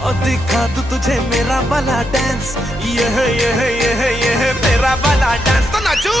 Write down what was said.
और दिखा दूं तुझे मेरा वाला डांस, ये है मेरा वाला डांस, तो नाचू।